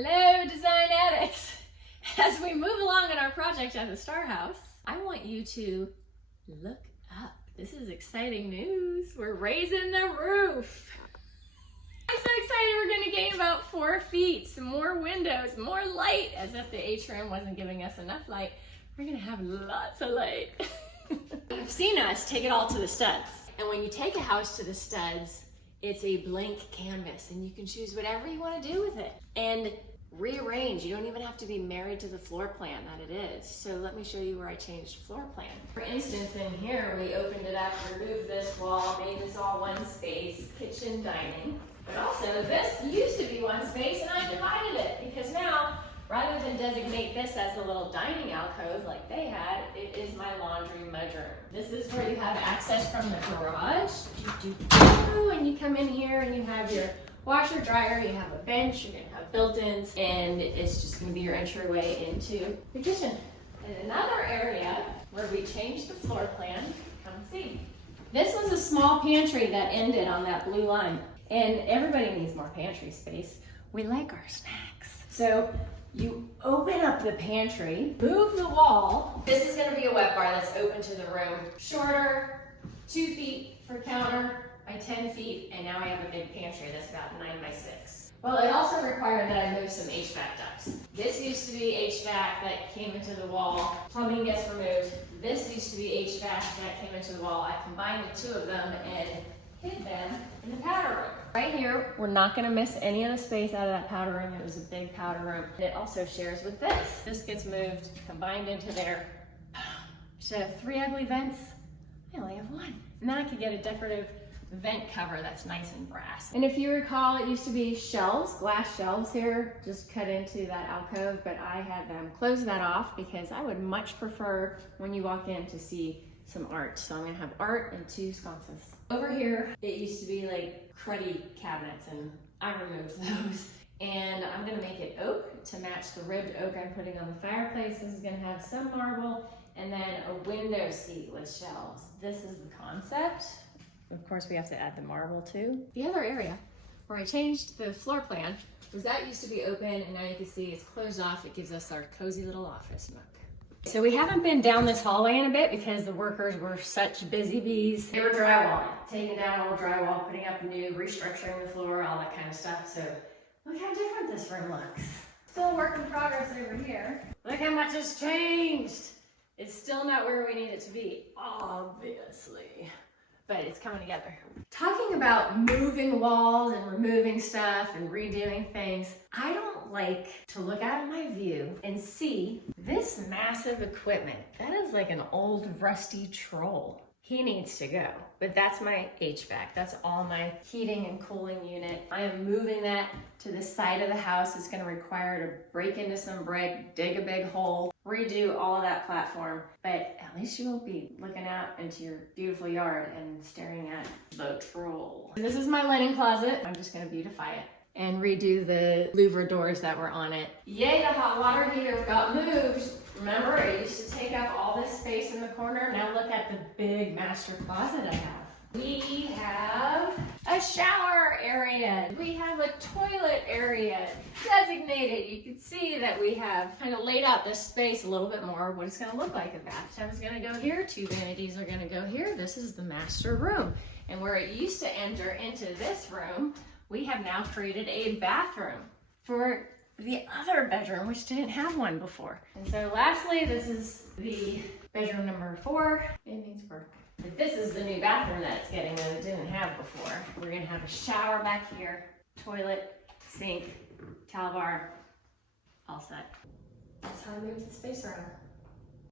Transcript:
Hello, design addicts! As we move along in our project at the STARHOUSE, I want you to look up. This is exciting news. We're raising the roof. I'm so excited we're going to gain about 4 feet, some more windows, more light, as if the atrium wasn't giving us enough light. We're going to have lots of light. You've seen us take it all to the studs. And when you take a house to the studs, it's a blank canvas and you can choose whatever you want to do with it and rearrange. You don't even have to be married to the floor plan that it is. So let me show you where I changed floor plan. For instance, in here, we opened it up, removed this wall, made this all one space, kitchen, dining. But also this used to be one space and I divided it because now, rather than designate this as a little dining alcove like they had, it is my laundry mudroom. This is where you have access from the garage. And you come in here and you have your washer, dryer, you have a bench, you're gonna have built-ins, and it's just gonna be your entryway into the kitchen. And another area where we changed the floor plan, come see. This was a small pantry that ended on that blue line. And everybody needs more pantry space. We like our snacks. So you open up the pantry, move the wall. This is gonna be a wet bar that's open to the room. Shorter, 2 feet for counter by 10 feet, and now I have a big pantry that's about 9 by 6. Well, it also required that I move some HVAC ducts. This used to be HVAC that came into the wall. Plumbing gets removed. This used to be HVAC that came into the wall. I combined the two of them and hid them in the powder room. Right here, we're not gonna miss any of the space out of that powder room. It was a big powder room. And it also shares with this. This gets moved, combined into there. Instead of 3 ugly vents, I only have 1. And then I could get a decorative vent cover that's nice and brass. And if you recall, it used to be shelves, glass shelves here, just cut into that alcove, but I had them close that off because I would much prefer when you walk in to see some art. So I'm gonna have art and 2 sconces. Over here, it used to be like cruddy cabinets and I removed those. And I'm gonna make it oak to match the ribbed oak I'm putting on the fireplace. This is gonna have some marble and then a window seat with shelves. This is the concept. Of course, we have to add the marble too. The other area where I changed the floor plan was that used to be open and now you can see it's closed off. It gives us our cozy little office nook. So we haven't been down this hallway in a bit because the workers were such busy bees. They were drywalling, taking down all the drywall, putting up new, restructuring the floor, all that kind of stuff. So look how different this room looks. Still a work in progress over here. Look how much has changed. It's still not where we need it to be, obviously, but it's coming together. Talking about moving walls and removing stuff and redoing things, I don't like to look out of my view and see this massive equipment. That is like an old rusty troll. He needs to go, but that's my HVAC. That's all my heating and cooling unit. I am moving that to the side of the house. It's gonna require to break into some brick, dig a big hole, redo all of that platform, but at least you won't be looking out into your beautiful yard and staring at the troll. This is my linen closet. I'm just gonna beautify it and redo the louver doors that were on it. Yay, the hot water heater got moved. Remember, it used to take up all this space in the corner. Now look at the big master closet I have. We have a shower area. We have a toilet area designated. You can see that we have kind of laid out this space a little bit more, what it's gonna look like. A bathtub is gonna go here, 2 vanities are gonna go here. This is the master room. And where it used to enter into this room, we have now created a bathroom for the other bedroom, which didn't have one before. And so lastly, this is the bedroom number 4. It needs work. But this is the new bathroom that it's getting that it didn't have before. We're gonna have a shower back here, toilet, sink, towel bar, all set. That's how I moved the space around.